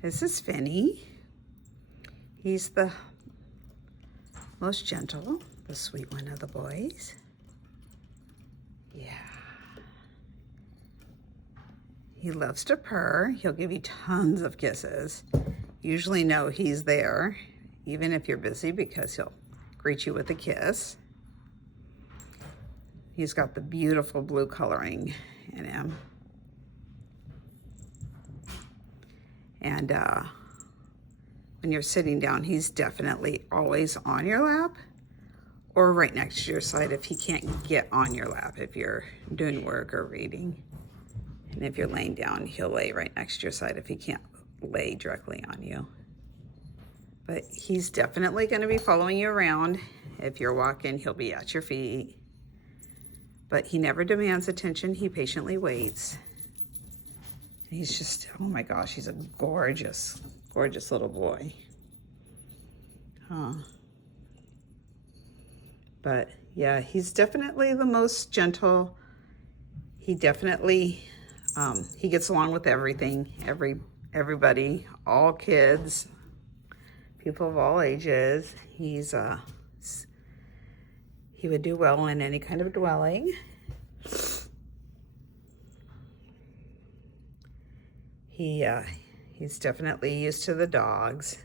This is Finny. He's the most gentle, the sweet one of the boys. Yeah. He loves to purr. He'll give you tons of kisses. Usually know he's there, even if you're busy, because he'll greet you with a kiss. He's got the beautiful blue coloring in him. And when you're sitting down, he's definitely always on your lap or right next to your side if he can't get on your lap if you're doing work or reading. And if you're laying down, he'll lay right next to your side if he can't lay directly on you. But he's definitely going to be following you around. If you're walking, he'll be at your feet. But he never demands attention. He patiently waits. He's just, oh my gosh, he's a gorgeous, gorgeous little boy. Huh. But yeah, he's definitely the most gentle. He definitely, he gets along with everything, everybody, all kids, people of all ages. He would do well in any kind of dwelling. He's definitely used to the dogs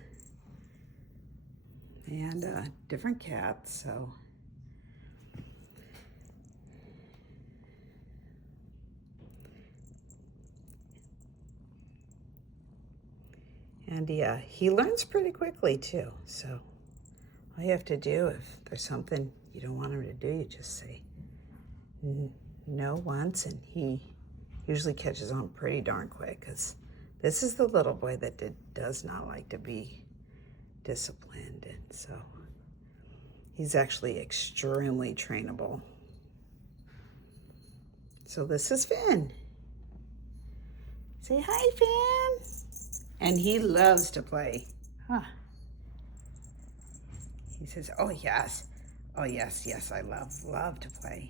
and different cats, so. And yeah, he learns pretty quickly too, so all you have to do, if there's something you don't want him to do, you just say no once, and he usually catches on pretty darn quick, because this is the little boy that does not like to be disciplined, and so he's actually extremely trainable. So this is Finn. Say hi, Finn. And he loves to play. Huh. He says, oh yes. Oh yes, yes, I love to play.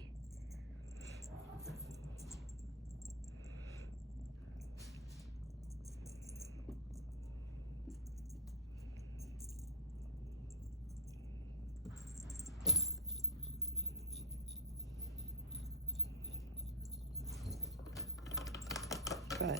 Good.